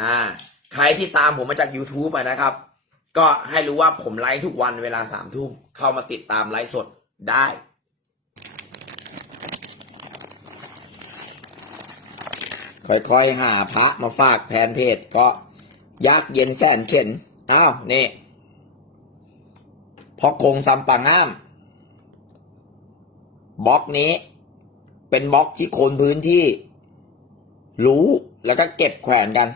อ่าใครที่ตามผมมาจาก YouTube นะครับ ก็ให้รู้ว่าผมไลฟ์ทุกวันเวลาสามทุ่มเข้ามาติดตามไลฟ์สดได้ค่อยๆ หาพระมาฝากแทนเพจก็ยากเย็นแสนเข็นอ้าวนี่พอคงซัมปังง่ามบล็อกนี้ เป็นบล็อกที่คนพื้นที่ รู้แล้วก็เก็บแขวนกัน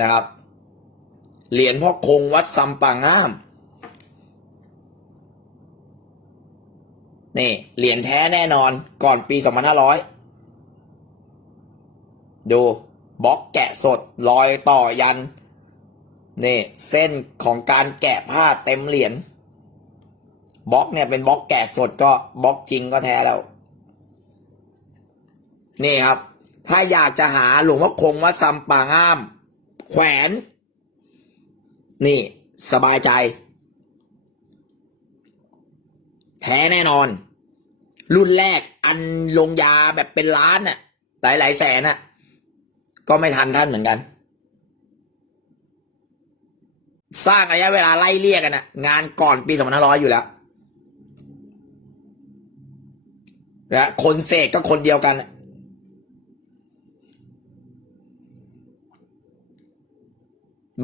นะครับ เหรียญพ่อคงวัดซัมปังง่าม นี่ เหรียญแท้แน่นอนก่อนปี2500ดูบล็อกแกะสดรอยต่อยัน นี่ เส้นของการแกะผ้าเต็มเหรียญบล็อกเนี่ยเป็นบล็อกแกะสดก็บล็อกจริงก็แท้แล้ว นี่ครับ ถ้าอยากจะหาหลวงพ่อคงวัดซัมปางาม แขวน นี่ สบายใจ แท้แน่นอน รุ่นแรกอันลงยาแบบเป็นล้านน่ะ หลายหลายๆแสนน่ะ ก็ไม่ทันท่านเหมือนกัน สร้างระยะเวลาไล่เรียกกันนะงานก่อนปี2500อยู่แล้วและคนเสกก็คนเดียวกันน่ะ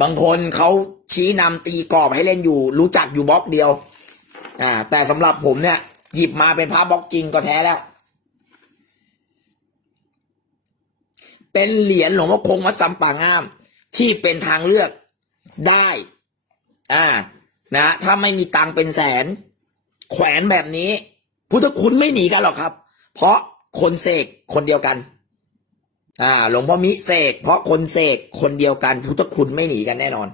บางคนเขาชี้นำตีกรอบให้เล่นอยู่ รู้จักอยู่บล็อกเดียว อ่า แต่สำหรับผมเนี่ย หยิบมาเป็นพระบล็อกจริงก็แท้แล้ว เป็นเหรียญหลวงพ่อคงวัดสัมปางาม ที่เป็นทางเลือกได้ อ่า นะ ถ้าไม่มีตังเป็นแสน แขวนแบบนี้ พุทธคุณไม่หนีกันหรอกครับ เพราะคนเสกคนเดียวกัน อ่า หลวงพ่อมิเสกเพราะคนเสกคนเดียวกันพุทธคุณไม่หนีกันแน่นอน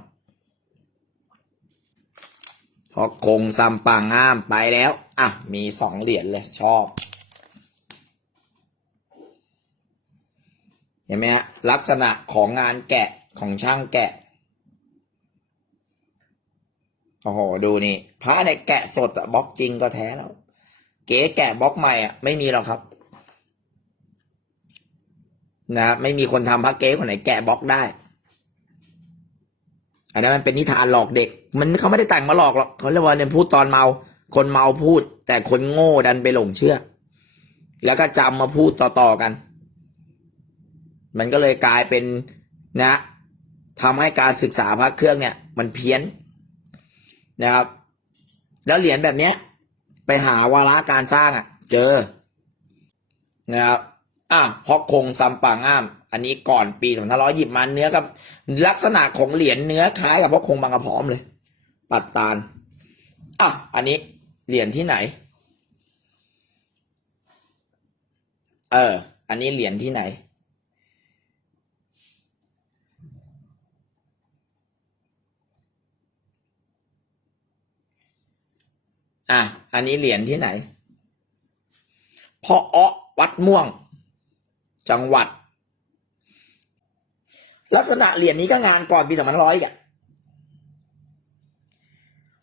เพราะคงซัมปางงามไปแล้ว อะ มีสองเหรียญเลย ชอบ เห็นไหมฮะลักษณะของงานแกะของช่างแกะโอ้โหดูนี่พระในแกะสดบล็อกจริงก็แท้แล้ว เก๋แกะบล็อกใหม่อะไม่มีหรอกครับ นะไม่มีคนทำพระเก๊คนไหนแกะบล็อกได้อันนั้นมันเป็นนิทานหลอกเด็ก มันเขาไม่ได้แต่งมาหลอกหรอกเขาเรียกว่าเนี่ยพูดตอนเมา คนเมาพูด แต่คนโง่ดันไปหลงเชื่อ แล้วก็จำมาพูดต่อๆกัน มันก็เลยกลายเป็นนะทำให้การศึกษาพระเครื่องเนี่ย มันเพี้ยนนะครับ แล้วเหรียญแบบเนี้ย ไปหาวาระการสร้างอะ เจอนะครับ อะพอกคงซัมปังอ้าม อันนี้ก่อนปีสองพันร้อยหยิบมาเนื้อกับ ลักษณะของเหรียญเนื้อคล้ายกับพอกคงบางกระพร้อมเลย ปัดตาลอะอันนี้เหรียญที่ไหน เออ อันนี้เหรียญที่ไหน อะ อันนี้เหรียญที่ไหนพออ้อวัดม่วง จังหวัด ลักษณะเหรียญนี้ก็งานก่อนปีสองพันร้อยอะ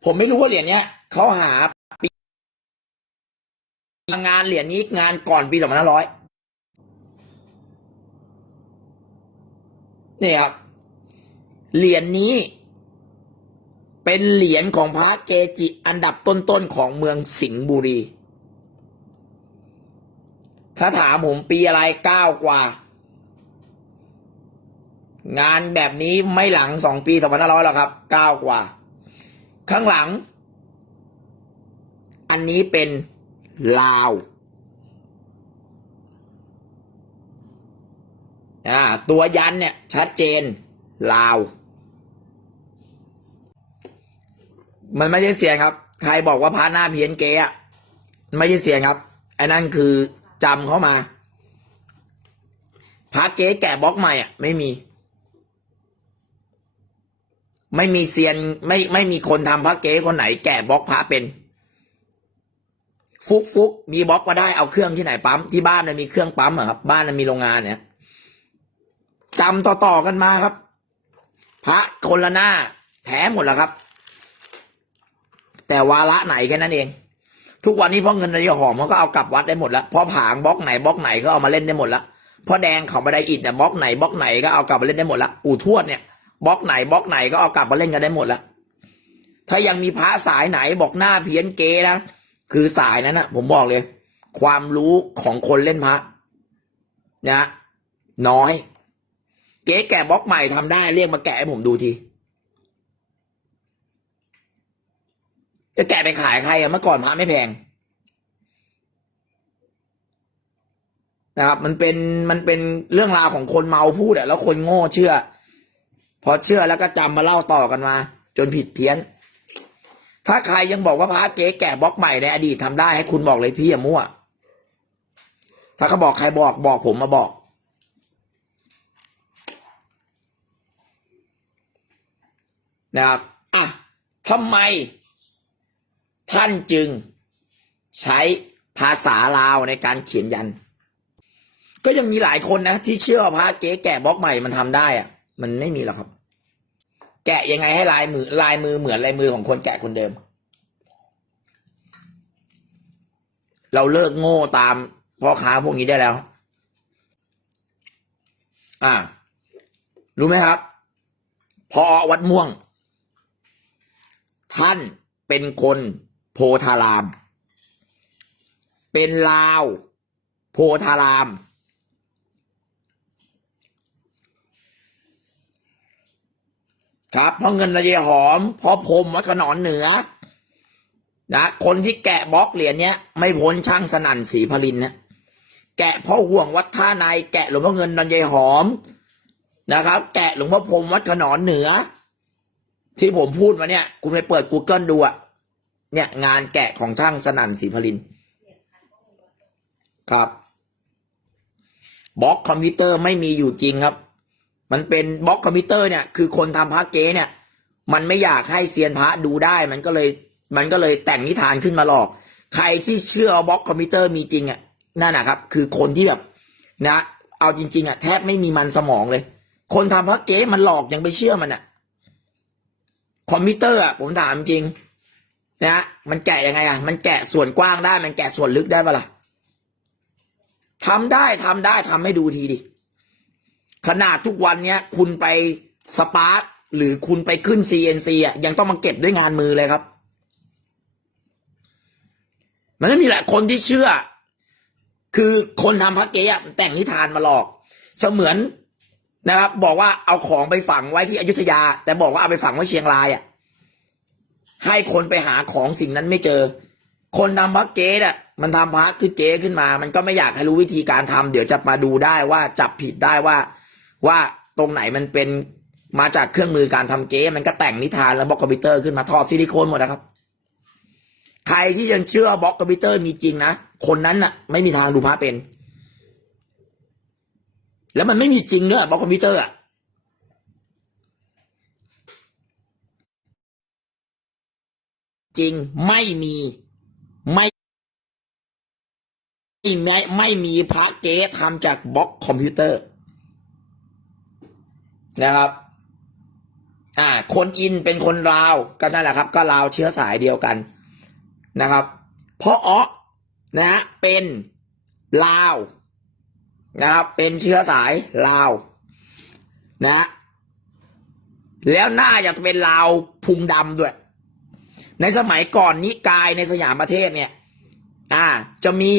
ผมไม่รู้ว่าเหรียญเนี้ยเขาหาปีงานเหรียญนี้งานก่อนปีสองพันร้อยนี่ครับเหรียญนี้ เป็นเหรียญของพระเกจิอันดับต้นๆของเมืองสิงห์บุรี ถ้าถามผมปีอะไรเก้ากว่า งานแบบนี้ไม่หลังสองปีสองพันห้าร้อยแล้วครับเก้ากว่า ข้างหลัง อันนี้เป็นลาวอ่าตัวยันเนี่ยชัดเจนลาว มันไม่ใช่เสียงครับ ใครบอกว่าพระหน้าเพี้ยนเกะไม่ใช่เสียงครับไอ้นั่นคือ จำเข้ามาพระเก๊แกะบล็อกใหม่อะ ไม่มี ไม่มีเซียนไม่ไม่มีคนทำพระเก๊คนไหน แกะบล็อกพระเป็น ฟุกฟุกมีบล็อกมาได้เอาเครื่องที่ไหนปั๊มที่บ้านน่ะมีเครื่องปั๊มอะครับ บ้านน่ะมีโรงงานเนี่ยจำต่อๆกันมาครับ พระคนละหน้าแท้หมดแล้วครับ แต่วาระไหนแค่นั้นเอง ทุกวันนี้เพราะเงินในหอมเขาก็เอากลับวัดได้หมดแล้วพราะผางบล็อกไหนบล็อกไหนก็เอามาเล่นได้หมดแล้วพ่อแดงเขาบันได้อิฐเนี่ยบล็อกไหนบล็อกไหนก็เอากลับมาเล่นได้หมดละปู่ทวดเนี่ยบล็อกไหนบล็อกไหนก็เอากลับมาเล่นกันได้หมดละถ้ายังมีพระสายไหนบอกหน้าเพี้ยนเกนะคือสายนั้นนะผมบอกเลย ความรู้ของคนเล่นพระนะน้อย เก๋แกะบล็อกใหม่ทำได้เรียกมาแกะให้ผมดูที จะแกะไปขายใครอะเมื่อก่อนพระไม่แพงนะครับ มันเป็นมันเป็นเรื่องราวของคนเมาพูดอะแล้วคนโง่เชื่อ พอเชื่อแล้วก็จำมาเล่าต่อกันมา จนผิดเพี้ยน ถ้าใครยังบอกว่าพระเก๋แกะบล็อกใหม่ในอดีตทำได้ให้คุณบอกเลยพี่อย่ามั่ว ถ้าเขาบอกใครบอกบอกผมมาบอกนะครับอะทำไม ท่านจึงใช้ภาษาลาวในการเขียนยัน ก็ยังมีหลายคนนะที่เชื่อว่าพระเก๋แกะบล็อกใหม่มันทำได้อะมันไม่มีหรอกครับ แกะยังไงให้ลายมือลายมือเหมือนลายมือของคนแกะคนเดิม เราเลิกโง่ตามพ่อค้าพวกนี้ได้แล้ว อ่า รู้ไหมครับ พอวัดม่วง ท่านเป็นคน โพธาราม เป็นลาว โพธาราม ครับเพราะเงินระเยหอม เพราะพรมวัดขนอนเหนือ นะ คนที่แกะบล็อกเหรียญเนี้ย ไม่พ้นช่างสนั่นสีพลินนะ แกะเพ่อห่วงวัดท่าในแกะหลวงพ่อเงินนันยายหอมนะครับ แกะหลวงพ่อพรมวัดขนอนเหนือ ที่ผมพูดมาเนี่ย คุณไปเปิด Google ดูอะ เนี่ยงานแกะของช่างสนั่นสีพลิน ครับบล็อกคอมพิวเตอร์ไม่มีอยู่จริงครับ มันเป็นบล็อกคอมพิวเตอร์เนี่ย คือคนทำพระเก๊เนี่ย มันไม่อยากให้เซียนพระดูได้ มันก็เลย มันก็เลยแต่งนิทานขึ้นมาหลอก ใครที่เชื่อบล็อกคอมพิวเตอร์มีจริงอะนั่นนะครับ คือคนที่แบบนะ เอาจริง ๆอะแทบไม่มีมันสมองเลย คนทำพระเก๊มันหลอกยังไปเชื่อมันอะคอมพิวเตอร์อะผมถามจริง นะมันแกะยังไงอะ มันแกะส่วนกว้างได้ มันแกะส่วนลึกได้ปะล่ะทำได้ทำได้ทำให้ดูทีดิ ขนาดทุกวันเนี้ย คุณไปสปาร์คหรือคุณไปขึ้น CNC อะ ยังต้องมาเก็บด้วยงานมือเลยครับ มันไม่มีแหละคนที่เชื่อ คือคนทำพระเก๊อะแต่งนิทานมาหลอก เสมือนนะครับ บอกว่าเอาของไปฝังไว้ที่อยุธยา แต่บอกว่าเอาไปฝังไว้เชียงรายอะ ให้คนไปหาของสิ่งนั้นไม่เจอ คนทำพระเก๊น่ะมันทำพระคือเก๊ขึ้นมา มันก็ไม่อยากให้รู้วิธีการทำเดี๋ยวจะมาดูได้ว่าจับผิดได้ว่า ว่าตรงไหนมันเป็นมาจากเครื่องมือการทำเก๊มันก็แต่งนิทานแล้วบล็อกคอมพิวเตอร์ขึ้นมาถอดซิลิโคนหมดนะครับ ใครที่ยังเชื่อบล็อกคอมพิวเตอร์มีจริงนะคนนั้นน่ะ ไม่มีทางดูพระเป็น แล้วมันไม่มีจริงด้วยบล็อกคอมพิวเตอร์อะ จริงไม่มีไม่ไม่ไม่มีพระเก๊ทำจากบล็อกคอมพิวเตอร์นะครับ อ่า คนอินเป็นคนลาวก็นั่นแหละครับ ก็ลาวเชื้อสายเดียวกันนะครับเพราะอ๋อนะฮะเป็นลาวนะครับเป็นเชื้อสายลาวนะแล้วน่าจะเป็นลาวพุงดำด้วย ในสมัยก่อนนิกายในสยามประเทศเนี่ย อ่า จะมี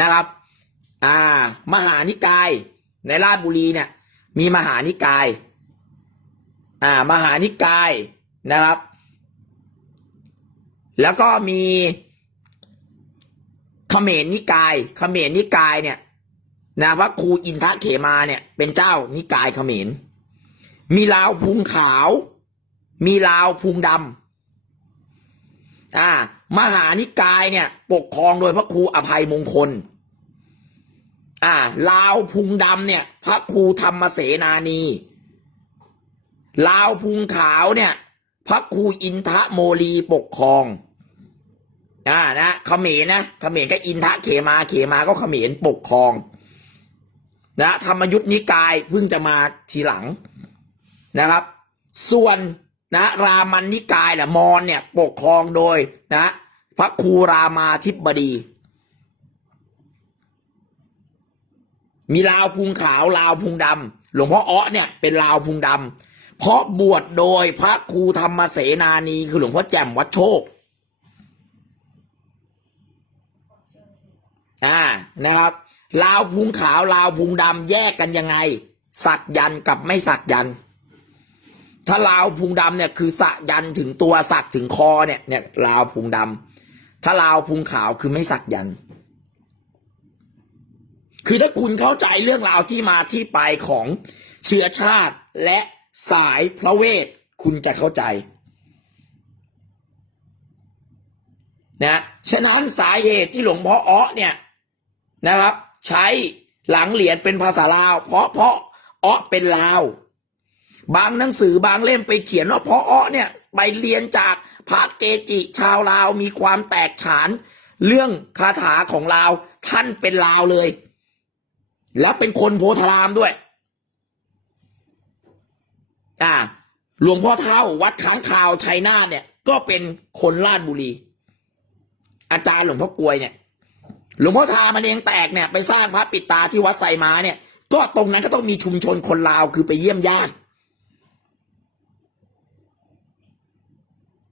นะครับ อ่า มหานิกาย ในราชบุรีเนี่ย มีมหานิกาย อ่า มหานิกายนะครับแล้วก็มีเขมรนิกายเขมรนิกายเนี่ยนะพระครูอินทะเขมาเนี่ยเป็นเจ้านิกายเขมรมีลาวพุงขาว มีลาวพุงดำ อ่ามหานิกายเนี่ย ปกครองโดยพระครูอภัยมงคล อ่า ลาวพุงดำเนี่ย พระครูธรรมเสนานี ลาวพุงขาวเนี่ย พระครูอินทะโมลีปกครอง อ่านะเขมรนะเขมรก็อินทะเขมาเขมาก็เขมรปกครองนะธรรมยุทธนิกายเพิ่งจะมาทีหลังนะครับ ส่วน นะรามันนิกายนะมอนเนี่ยปกครองโดยนะพระครูรามาธิบดี มีลาวพุงขาวลาวพุงดำหลวงพ่ออ้อเนี่ยเป็นลาวพุงดำเพราะบวชโดยพระครูธรรมเสนานีคือหลวงพ่อแจ่มวัดโชคอ่านะครับลาวพุงขาวลาวพุงดำแยกกันยังไง สักยันกับไม่สักยัน ถ้าลาวพุงดำเนี่ยคือสักยันถึงตัวสักถึงคอเนี่ยเนี่ยลาวพุงดำถ้าลาวพุงขาวคือไม่สักยัน คือถ้าคุณเข้าใจเรื่องราวที่มาที่ไปของเชื้อชาติและสายพระเวท คุณจะเข้าใจนะฉะนั้นสาเหตุที่หลวงพ่ออ้อเนี่ยนะครับ ใช้หลังเหรียญเป็นภาษาลาว เพราะเพราะอ้อเป็นลาว บางหนังสือบางเล่มไปเขียนว่าพราะอ้อเนี่ยไปเรียนจากพระเกจิชาวลาวมีความแตกฉาน เรื่องคาถาของลาวท่านเป็นลาวเลย แล้วเป็นคนโพธารามด้วย อ่า หลวงพ่อเท่าวัดค้างคาวชัยนาทเนี่ย ก็เป็นคนราชบุรี อาจารย์หลวงพ่อกลวยเนี่ย หลวงพ่อทามันเองแตกเนี่ย ไปสร้างพระปิดตาที่วัดไซม้าเนี่ย ก็ตรงนั้นก็ต้องมีชุมชนคนลาวคือไปเยี่ยมญาติ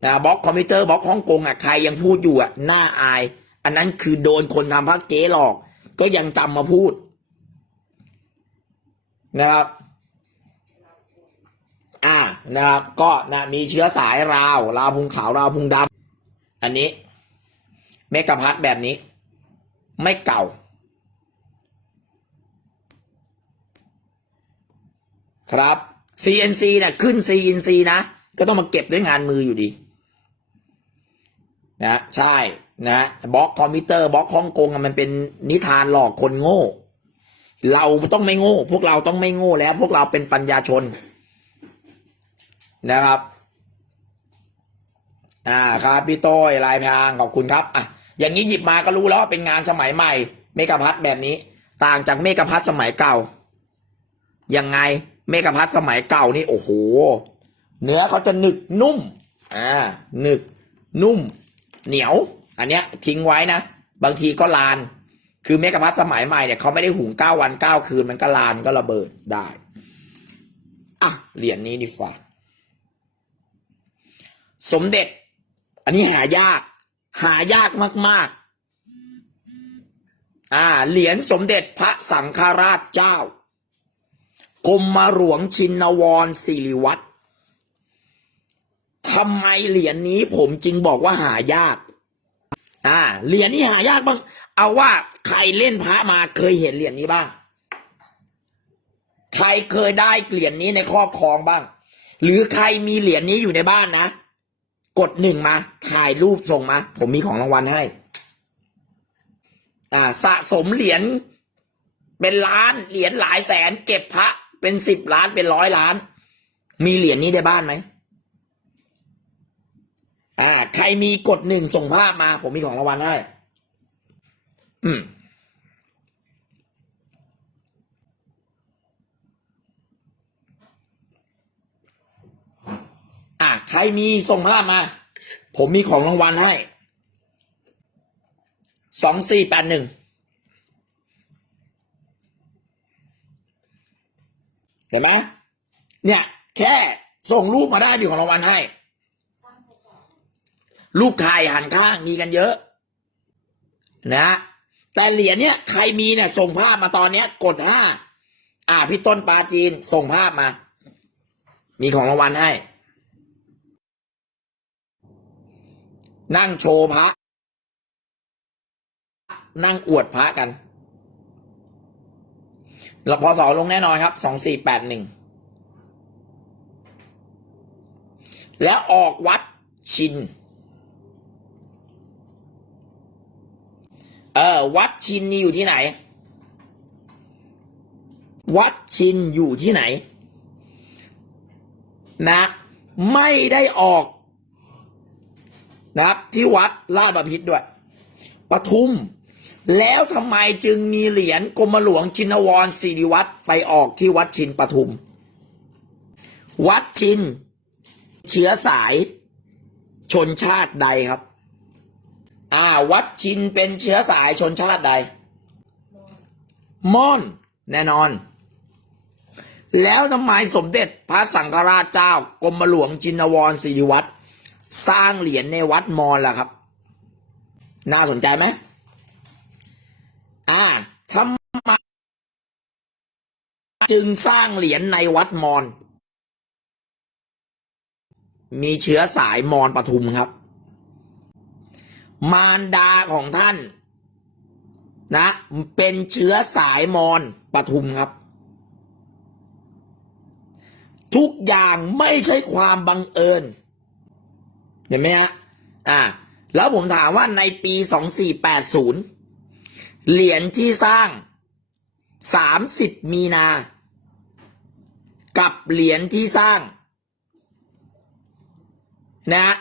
แต่บล็อกคอมพิวเตอร์บล็อกฮ่องกงอะใครยังพูดอยู่อะหน้าอาย อันนั้นคือโดนคนทำพระเก๊หลอก ก็ยังจำมาพูด นะครับ อ่านะครับ ก็นะมีเชื้อสายราว ราวพุงขาวราวพุงดำอันนี้เมกะพัทแบบนี้ ไม่เก่า ครับ CNC เนี่ยขึ้น CNC นะ ก็ต้องมาเก็บด้วยงานมืออยู่ดี นะใช่นะบล็อกคอมพิวเตอร์บล็อกฮ่องกงมันเป็นนิทานหลอกคนโง่ เราต้องไม่โง่ พวกเราต้องไม่โง่แล้ว พวกเราเป็นปัญญาชนนะครับ อ่าครับพี่โต้ยลายพรางขอบคุณครับอะอย่างนี้หยิบมาก็รู้แล้วว่าเป็นงานสมัยใหม่ เมกะพัทแบบนี้ ต่างจากเมกะพัทสมัยเก่ายังไงเมกะพัทสมัยเก่านี่โอ้โห เนื้อเขาจะหนึกนุ่ม อ่าหนึกนุ่ม เหนียว อันเนี้ยทิ้งไว้นะ บางทีก็ลาน คือเมกะพัทสมัยใหม่เนี่ยเขาไม่ได้หุงเก้าวันเก้าคืนมันก็ลานก็ระเบิดได้อะเหรียญนี้ดีฝ่าสมเด็จ อันนี้หายาก หายากมาก ๆ อ่า เหรียญสมเด็จพระสังฆราชเจ้า กรมมาหลวงชินวรสิริวัตร ทำไมเหรียญนี้ผมจึงบอกว่าหายาก อ่า เหรียญนี้หายากบ้าง เอาว่าใครเล่นพระมาเคยเห็นเหรียญนี้บ้าง ใครเคยได้เหรียญนี้ในครอบครองบ้าง หรือใครมีเหรียญนี้อยู่ในบ้านนะ กดหนึ่งมา ถ่ายรูปส่งมา ผมมีของรางวัลให้ อ่า สะสมเหรียญเป็นล้าน เหรียญหลายแสน เก็บพระเป็นสิบล้านเป็นร้อยล้าน มีเหรียญนี้ในบ้านไหม ใครมีกดหนึ่งส่งภาพมา ผมมีของรางวัลให้อืมอะใครมีส่งภาพมา ผมมีของรางวัลให้สองสี่แปดหนึ่งเห็นไหมเนี่ย แค่ส่งรูปมาได้มีของรางวัลให้ รูปถ่ายหันข้างมีกันเยอะ นะ แต่เหรียญเนี่ยใครมีเนี่ยส่งภาพมาตอนเนี้ย กดห้าอ่าพี่ต้นปลาจีนส่งภาพมา มีของรางวัลให้ นั่งโชว์พระ นั่งอวดพระกันเราพอสอลงแน่นอนครับสองสี่แปดหนึ่งแล้วออกวัดชิน เออ วัด ชินนี่อยู่ที่ไหน วัดชินอยู่ที่ไหน นะ ไม่ได้ออก นะครับ ที่วัดลาดบพิตรด้วยปทุม แล้วทำไมจึงมีเหรียญกรมหลวงชินวรศิริวัตรไปออกที่วัดชินปทุม วัดชิน เชื้อสายชนชาติใดครับ อ่า วัดชินเป็นเชื้อสายชนชาติใดมอนแน่นอน แล้วทำไมสมเด็จพระสังฆราชเจ้ากรมหลวงจินวรศิริวัตรสร้างเหรียญในวัดมอญล่ะครับ น่าสนใจไหมอ่าทำไมจึงสร้างเหรียญในวัดมอญมีเชื้อสายมอญปทุมครับ มารดาของท่าน นะ เป็นเชื้อสายมอญปทุมครับ ทุกอย่างไม่ใช่ความบังเอิญ เห็นไหมฮะอ่า แล้วผมถามว่าในปี 2480 เหรียญที่สร้าง 30 มีนา กับเหรียญที่สร้าง นะ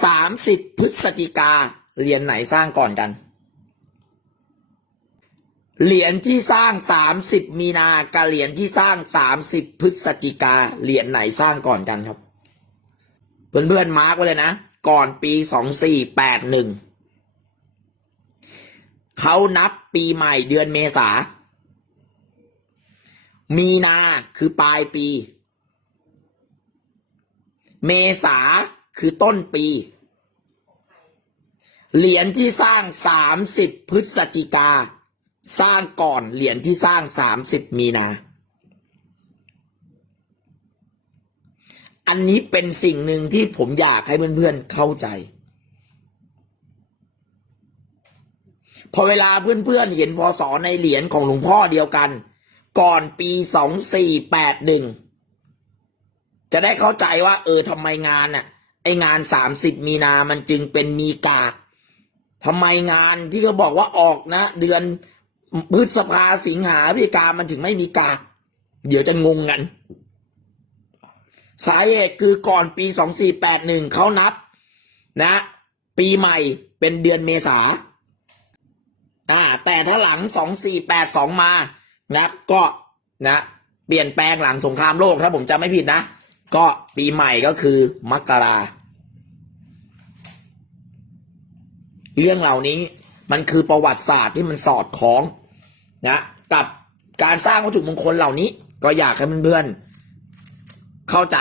30พฤศจิกาเหรียญไหนสร้างก่อนกัน เหรียญที่สร้าง30มีนากับเหรียญที่สร้าง30พฤศจิกาเหรียญไหนสร้างก่อนกันครับ เพื่อนๆมาร์กไว้เลยนะ ก่อนปี2481เขานับปีใหม่เดือนเมษา มีนาคือปลายปี เมษา คือต้นปี เหรียญที่สร้าง30พฤศจิกา สร้างก่อนเหรียญที่สร้าง30มีนา อันนี้เป็นสิ่งหนึ่งที่ผมอยากให้เพื่อนๆเข้าใจ พอเวลาเพื่อนๆเห็นพศในเหรียญของหลวงพ่อเดียวกัน ก่อนปี2481จะได้เข้าใจว่า เออทำไมงานน่ะ ไองาน30มีนามันจึงเป็นมีกากทำไมงานที่เขาบอกว่าออกนะ เดือนพฤษภาสิงหาพฤศจิกามันถึงไม่มีกาก เดี๋ยวจะงงกัน สาเหตุคือก่อนปี2481เขานับ นะ ปีใหม่เป็นเดือนเมษาอ่า แต่ถ้าหลัง2482มานะก็นะ เปลี่ยนแปลงหลังสงครามโลกถ้าผมจำไม่ผิดนะ ก็ปีใหม่ก็คือมกรา เรื่องเหล่านี้มันคือประวัติศาสตร์ที่มันสอดคล้องนะกับการสร้างวัตถุมงคลเหล่านี้ ก็อยากให้เพื่อนๆเข้าใจ